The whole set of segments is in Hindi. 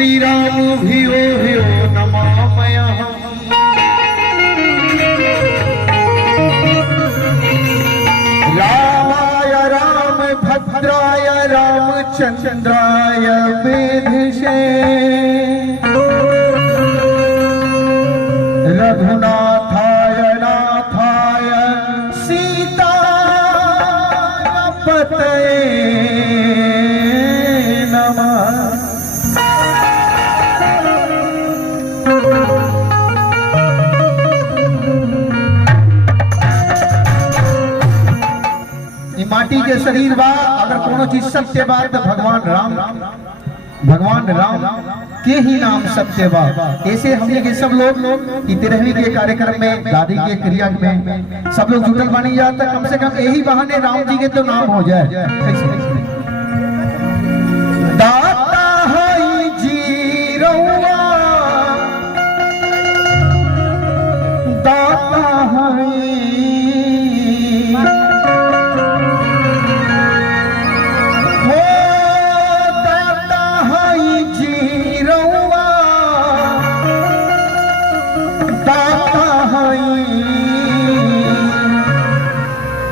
श्री राम भियो नमामयः। रामाय रामभद्राय रामचंद्राय वेधसे रघुनाथाय नाथाय सीतापतये नमः। माटी के शरीर बा, अगर कोनो चीज सत्य बा तो भगवान राम के ही नाम सत्य बा। ऐसे हम के सब लोग कि 13वीं के कार्यक्रम में दादी के क्रिया में सब लोग जुटल बनी जाता, कम से कम यही बहाने राम जी के तो नाम हो जाए। दाता है जी रउआ, दाता है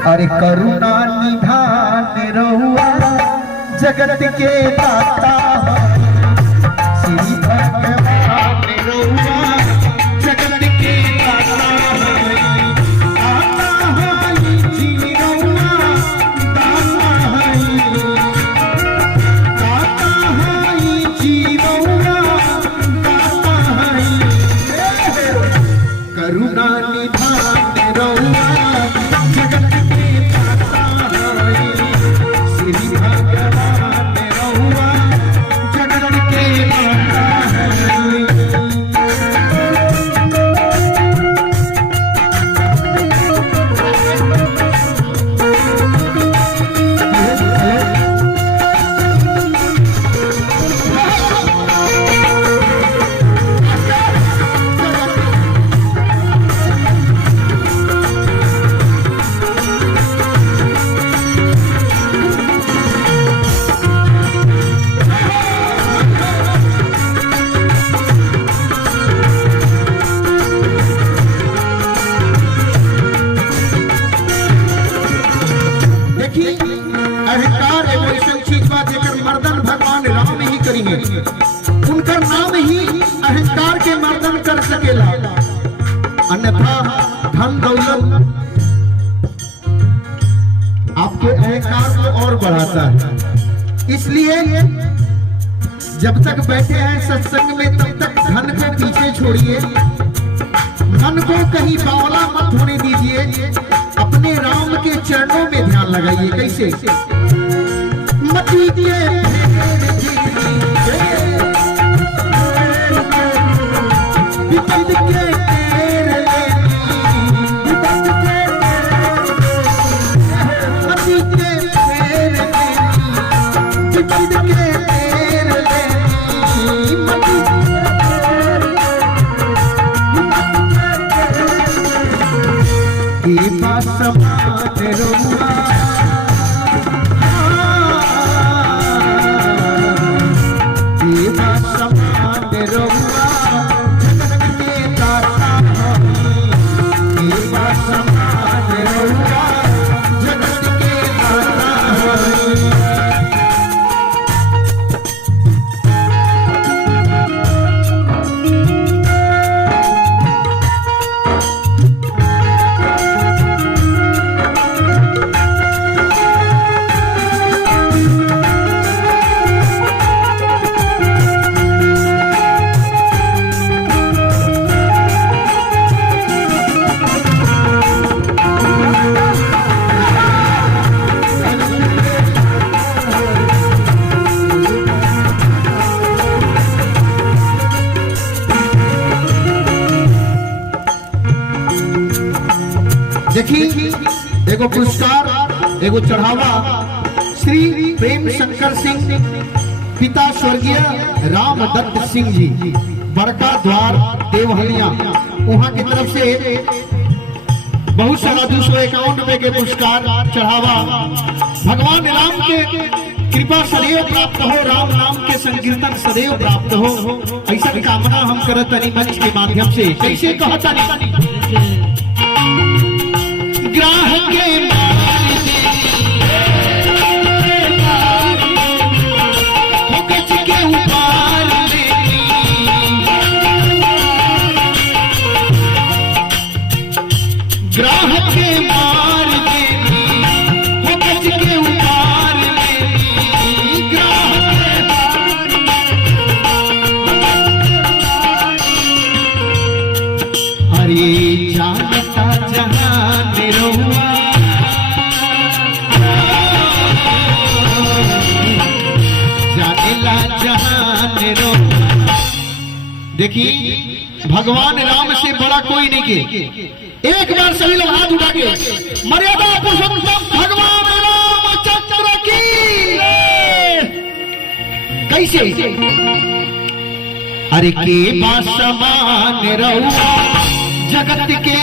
अरे करुणा निधान रहुआ जगत के दाता श्री भगवान रहुआ जगत के दाता जी रहुआ दाता जी रहुआ दाता करुणा निधान रहुआ उनका नाम ही अहंकार के मर्दन कर सकेला, अन्यथा धन दौलत आपके अहंकार को और बढ़ाता है। इसलिए जब तक बैठे हैं सत्संग में तब तक धन को पीछे छोड़िए, मन को कहीं बावला मत होने दीजिए, अपने राम के चरणों में ध्यान लगाइए। कैसे मत दीजिए देखी एगो पुरस्कार एगो चढ़ावा श्री प्रेम शंकर सिंह पिता स्वर्गीय राम दत्त सिंह जी बड़का द्वार देवहलिया वहां की तरफ से बहुत सारा 251 रुपए के पुरस्कार चढ़ावा भगवान राम के कृपा सदैव प्राप्त हो, राम नाम के संकीर्तन सदैव प्राप्त हो, ऐसा कामना हम करत तनी मंच के माध्यम से। कैसे कहता ग्राहक के ग्राहक के मार देनी, वो गज के उतार लेनी, ग्राहक अरे जानता जहान रहुआ, जानेला जहान रहुआ। देखिए भगवान राम से बड़ा कोई नहीं के। एक बार सभी लोग हाथ उठा के मर्यादा पुरुषोत्तम भगवान रामचंद्र की। कैसे अरे के बा समान रहुआ जगत के